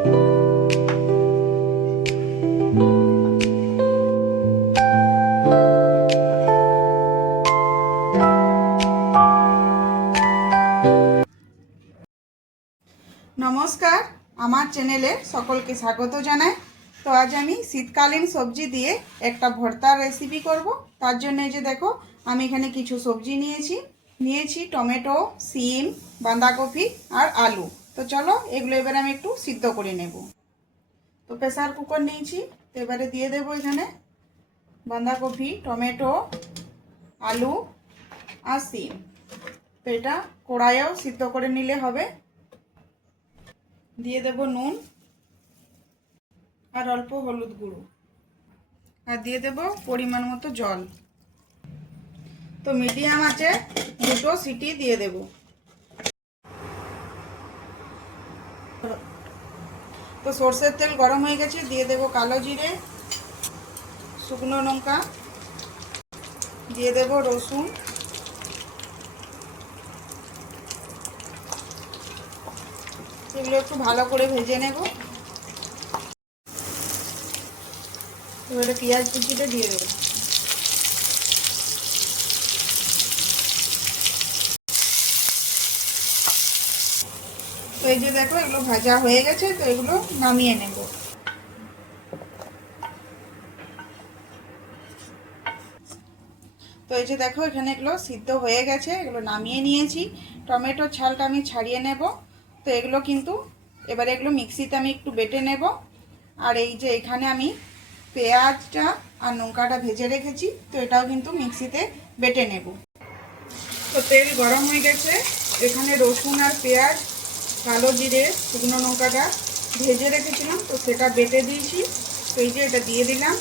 নমস্কার, আমার চ্যানেলে সকলকে স্বাগত জানাই। তো আজ আমি শীতকালীন সবজি দিয়ে একটা ভর্তার রেসিপি করব। তার জন্য যে দেখো, আমি এখানে কিছু সবজি নিয়েছি। নিয়েছি টমেটো, সিম, বাঁধাকপি আর আলু। তো চলো, এগুলো এবারে আমি একটু সিদ্ধ করে নেব। তো প্রেসার কুকার নিয়েছি, তো এবারে দিয়ে দেবো এখানে বাঁধাকপি, টমেটো, আলু আর সিম। তো এটা কড়াইয়েও সিদ্ধ করে নিলে হবে। দিয়ে দেব নুন আর অল্প হলুদ গুঁড়ো। আর দিয়ে দেব পরিমাণ মতো জল। তো মিডিয়াম আছে দুটো সিটি দিয়ে দেব। তো সর্ষের তেল গরম হয়ে গেছে, দিয়ে দেব কালো জিরে, শুকনো লঙ্কা, দিয়ে দেব রসুন। এগুলো একটু ভালো করে ভেজে নেব। এবারে পেঁয়াজ কুচিটা দিয়ে দেবো। তো এই যে দেখো, এগুলো ভাজা হয়ে গেছে, তো এগুলো নামিয়ে নেব। তো এই যে দেখো, এখানে এগুলো সিদ্ধ হয়ে গেছে, এগুলো নামিয়ে নিয়েছি। টমেটোর ছালটা আমি ছাড়িয়ে নেব। তো এগুলো কিন্তু, এবারে এগুলো মিক্সিতে আমি একটু বেটে নেব। আর এই যে এখানে আমি পেঁয়াজটা আর লঙ্কাটা ভেজে রেখেছি, তো এটাও কিন্তু মিক্সিতে বেটে নেব। তো তেল গরম হয়ে গেছে। এখানে রসুন আর পেঁয়াজ কালো জিরে, শুকনো লঙ্কাটা ভেজে রেখেছিলাম, তো সেটা বেটে দিয়েছি। তো এই যে এটা দিয়ে দিলাম।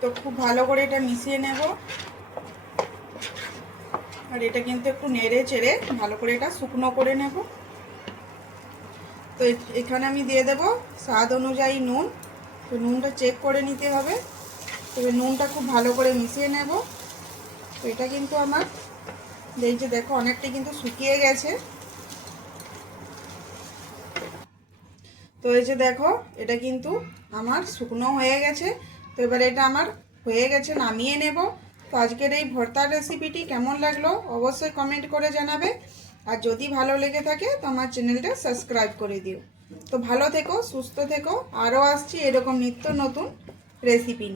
তো খুব ভালো করে এটা মিশিয়ে নেব। আর এটা কিন্তু একটু নেড়ে চেড়ে ভালো করে এটা শুকনো করে নেব। তো এখানে আমি দিয়ে দেব স্বাদ অনুযায়ী নুন। তো নুনটা চেক করে নিতে হবে। তবে নুনটা খুব ভালো করে মিশিয়ে নেব। তো এটা কিন্তু আমার, এই যে দেখো অনেকটাই কিন্তু শুকিয়ে গেছে। তো এই যে দেখো, এটা কিন্তু আমার শুকনো হয়ে গেছে। তো এবারে এটা আমার হয়ে গেছে, নামিয়ে নেব। তো আজকের এই ভর্তার রেসিপিটি কেমন লাগল অবশ্যই কমেন্ট করে জানাবে। আর যদি ভালো লেগে থাকে, তো আমার চ্যানেলটা সাবস্ক্রাইব করে দিও। তো ভালো থেকো সুস্থ থেকো। আরও আসছি এরকম নিত্য নতুন রেসিপি